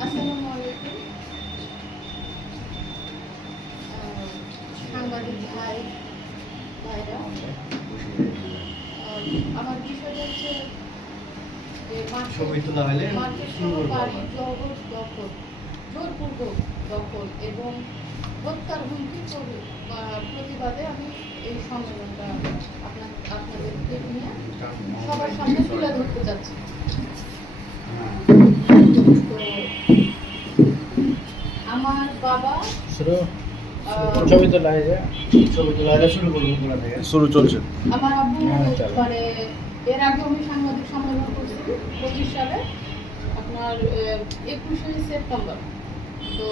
আসসালামু আলাইকুম। সাংবাদিক ভাইরা, আমার বিষয়টা হচ্ছে যে মার্কেট সহ বাড়ি জোরপূর্বক দখল এবং হত্যার হুমকি প্রতিবাদে আমি এই সম্মেলনটা আপনাদেরকে নিয়ে সবার সামনে তুলে ধরতে যাচ্ছি। তো আমার বাবা শুরু চলছে। আমার আব্বু মানে এর আগে আমি সাংবাদিক সম্মেলন করছি 25 সালে আপনার 21শে সেপ্টেম্বর। তো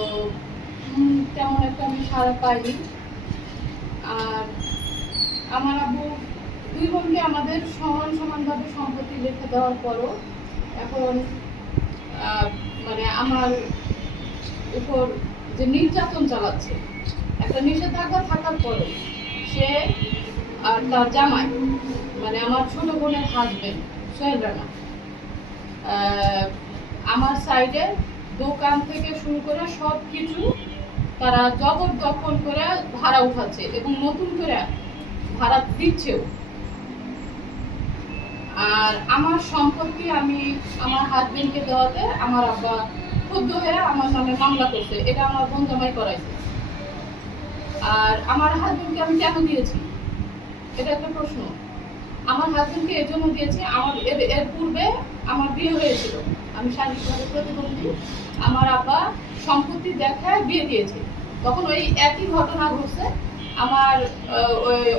তেমন একটা আমি সাড়া পাইনি। আর আমার আব্বু দুই বোনকে আমাদের সমানভাবে সম্পত্তি লিখে দেওয়ার পরও এখন মানে আমার উপর যে নির্যাতন চালাচ্ছে, একটা নিষেধাজ্ঞা থাকার পরে সে আর তার জামাই মানে আমার ছোট বোনের হাজবেন্ড সোহেল রানা আমার সাইডে দোকান থেকে শুরু করে সব কিছু তারা জবরদখল করে ভাড়া উঠাচ্ছে এবং নতুন করে ভাড়া দিচ্ছেও। আর আমার সম্পত্তি আমি আমার হাজবেন্ডকে দেওয়াতে আমার আব্বা ক্ষুব্ধ হয়ে আমার নামে মামলা করছে। এটা আমার বোন জামাই করাইছে। আর আমার হাজবেন্ডকে আমি কেন দিয়েছি, এটা একটা প্রশ্ন। আমার হাজবেন্ডকে এর জন্য দিয়েছি, আমার এর পূর্বে আমার বিয়ে হয়েছিল, আমি শারীরিকভাবে প্রতিবন্ধী। আমার আব্বা সম্পত্তি দেখায় বিয়ে দিয়েছে। তখন ওই একই ঘটনা ঘটছে। আমার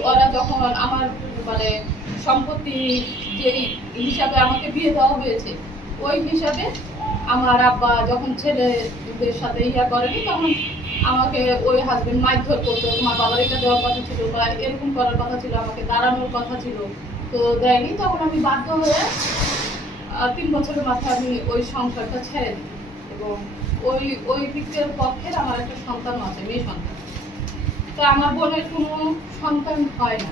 ওরা যখন আমার মানে সম্পত্তি যে হিসাবে আমাকে বিয়ে দেওয়া হয়েছে ওই হিসাবে আমার আব্বা যখন ছেলেদের সাথে ইয়া করেনি তখন আমাকে ওই হাজবেন্ড মারধর করতো। তোমার বাবার এটা দেওয়ার কথা ছিল বা এরকম করার কথা ছিল, আমাকে দাঁড়ানোর কথা ছিল, তো দেয়নি। তখন আমি বাধ্য হয়ে 3 বছরের মাথায় আমি ওই সংসারটা ছেড়ে দিই এবং ওই দিকের পক্ষের আমার একটা সন্তান আছে, মেয়ে সন্তান। তো আমার বোনের কোনো সন্তান হয় না।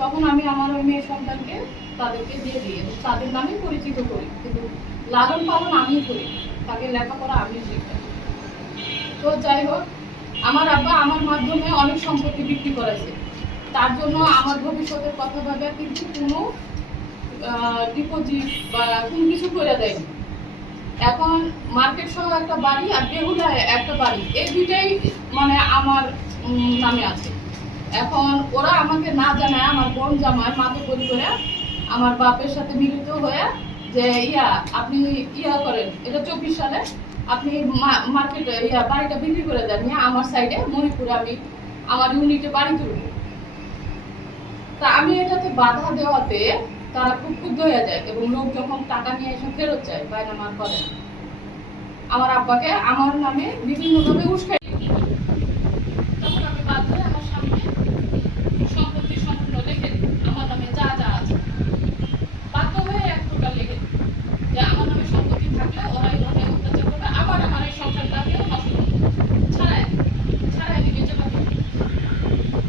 তখন আমি আমার ওই মেয়ে সন্তানকে তাদেরকে দিয়ে দিই এবং তাদের নামে পরিচিত করি, কিন্তু লালন পালন আমিই করি, তাকে লেখাপড়া আমি শিখাই। তো যাই হোক, আমার আব্বা আমার মাধ্যমে অনেক সম্পত্তি বিক্রি করেছে। তার জন্য আমার ভবিষ্যতের কথা ভাবে কিন্তু কোনো ডিপোজিট বা কোনো কিছু করে দেয়নি। এখন মার্কেট সহ একটা বাড়ি আর বেহুলায় একটা বাড়ি, এই দুইটাই মানে আমার নামে আছে। এখন ওরা আমাকে না জানায় আমার বোন জামাই মাতব্বরি করে আমার বাপের সাথে মিলিত হয়ে যে আপনি করেন, এটা 24 সালে আপনি মার্কেটে বাড়িটা বিক্রি করে দেন, আমার সাইডে মণিপুরে আমি আমার ইউনিটে বাড়ি তুলব। তা আমি এটাতে বাধা দেওয়াতে তারা খুব ক্ষুব্ধ হয়ে যায় এবং লোক যখন টাকা নিয়ে এসে ফেরত যায় বায়নামার করে আমার আব্বাকে আমার নামে বিভিন্নভাবে উস্কাই। তখন আমি বাধ্য হয়ে আমার সামনে সম্পত্তি সম্পূর্ণ লিখে দিই, আমার নামে যা যা আছে বাধ্য হয়ে এক প্রকার লিখে দিই যে আমার নামে সম্পত্তি থাকলে ওরা এইভাবে অত্যাচার করবে, আবার আমার এই সংসারটাকেও নষ্ট করবে, ছাড়াই আমি বেঁচে পাবো।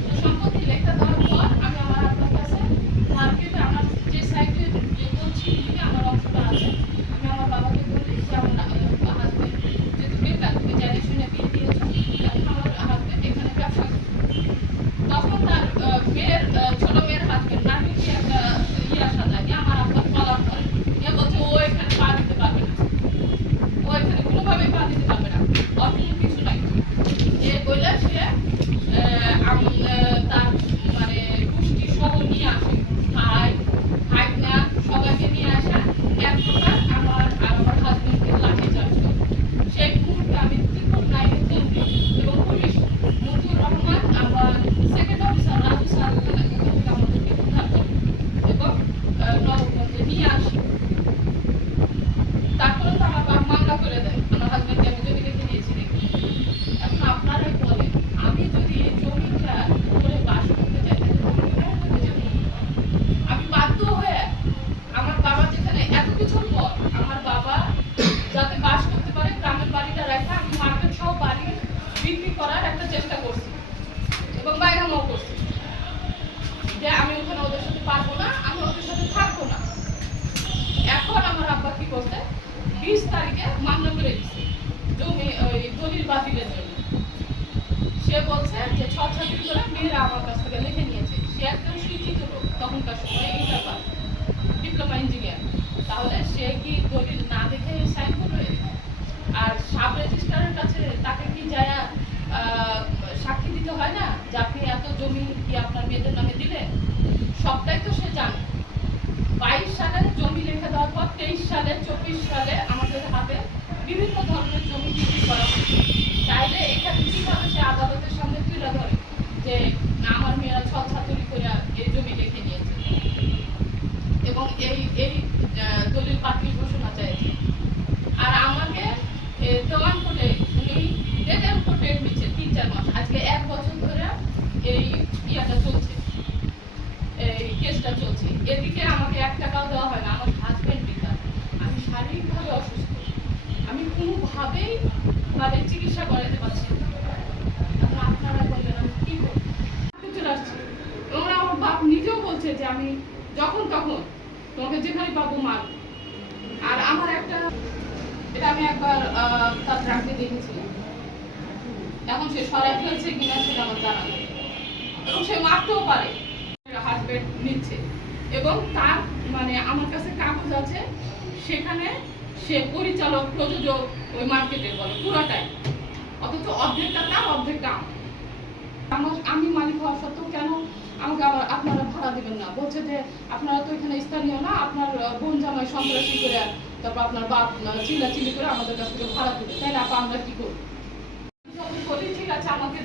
তো সম্পত্তি লেখা দেওয়ার পর আমি আমার আব্বার কাছে মার্কেটে আমার যে সাইডে যে বলছি আমার অংশটা আছে, আমি আমার বাবাকে বলি যে আমার হাজবেন্ড যেহেতু বেকার, তুমি জানি শুনে বিয়ে দিয়েছ, আমার হাজবেন্ড এখানে ব্যবসা করে। তখন তার মেয়ের ছোট মেয়ের হাজবেন্ড নাকি একটা সাজায় আমার আব্বার কলার করে বলছে ও এখানে পা দিতে পারবে না, ও এখানে কোনোভাবেই পা দিতে পারবে না, ওর কোনো কিছু নাই। এ বলে সে তার মানে গোষ্ঠী সহ নিয়ে আসে, ভাই না সবাইকে নিয়ে আসা এক প্রকার আমার আর আমার হাজবেন্ডকে লাঠি চার্জ করে। সেই মুহূর্তে আমি ত্রিপুর নাইনে ফোন দিই এবং পুলিশ মতিউর রহমান আমার সেকেন্ড অফিসার রাজু স্যার আমাদেরকে উদ্ধার করে এবং নবগঞ্জে নিয়ে আসি। তারপরে তো আমার বাপ মামলা করে দেয় আমার হাজবেন্ডকে আমি জমি রেখে দিয়েছি দেখি। এখন আপনারাই বলেন, আমি যদি জমিটা করে বাস করতে চাই আমি বাধ্য হয়ে আমার বাবা যেখানে এত কিছুর পর আমার বাবা যাতে বাস করতে পারে গ্রামের বাড়িটা রেখে আমি মার্কেট সহ বাড়ি বিক্রি করার একটা চেষ্টা করছি এবং বাইরামাও করছি যে আমি ওখানে ওদের সাথে পারবো না, আমি ওদের সাথে থাকবো না। এখন আমার আব্বা কি করছে, 20 তারিখে মামলা করে দিচ্ছে জমি ওই দলিল বাতিলের জন্য। সে বলছে যে 6 করে মেয়েরা আমার কাছ থেকে লিখে নিয়েছে। সে একজন শিক্ষিত লোক, তখনকার সময় ইন্টার পাস, ডিপ্লোমা ইঞ্জিনিয়ার। তাহলে সে কি দলিল না দেখে সাইন করবে? আর সাব রেজিস্ট্রারের কাছে তাকে কি যায় সাক্ষী দিতে হয় না যে আপনি এত জমি কি আপনার মেয়েদের নামে দিলেন? সবটাই তো সে জানে। 22 সালে জমি লিখে দেওয়ার পর 23 সালে 24 সালে আমাদের হাতে বিভিন্ন ধরনের জমি বিক্রি করা হচ্ছে। তাইলে এখানে কিভাবে সে আদালতের সামনে তুলে ধরে যে না আমার মেয়েরা ছলছাতুরি করে এই জমি লিখে নিয়েছে এবং এই এই দলিল বাতিল ঘোষণা চাইছে। আর আমাকে দেওয়ান কোর্টে উনি ডেটের উপর ডেট নিচ্ছে 3-4 মাস, আজকে 1 বছর ধরে এই ইয়াটা চলছে, এই কেসটা চলছে। এদিকে আমাকে 1 টাকাও দেওয়া হয় না। আমার হাজবেন্ড বেকার, আমি শারীরিকভাবে অসুস্থ, আমি কোনোভাবেই মানে চিকিৎসা করাতে পারছি না। এখন আপনারা বললেন আমি কি করব? চলে আসছি এবং আমার বাপ নিজেও বলছে যে আমি যখন তখন তোমাকে যেখানে পাবো মার। আর আমার একটা, এটা আমি একবার তার রাখতে দেখেছিলাম, এখন সে সরাই ফেলছে কিনা সেটা আমার জানা নেই, এবং সে মারতেও পারে। হাজবেন্ড নিচ্ছে এবং তার মানে আমার কাছে কাগজ আছে, সেখানে সে পরিচালক প্রযোজক ওই মার্কেটের বলে পুরোটাই, অথচ অর্ধেকটা তার অর্ধেকটা আমার। আমি মালিক হওয়া সত্ত্বেও কেন আমাকে আবার আপনারা ভাড়া দিবেন না? বলছে যে আপনারা তো এখানে স্থানীয় না, আপনার বোন জামাই সন্ত্রাসী করে, তারপর আপনার বাপ চিল্লাচিল্লি করে আমাদের কাছ থেকে ভাড়া দিবে, তাই না? আমরা কি করবো? ঠিক আছে, আমাকে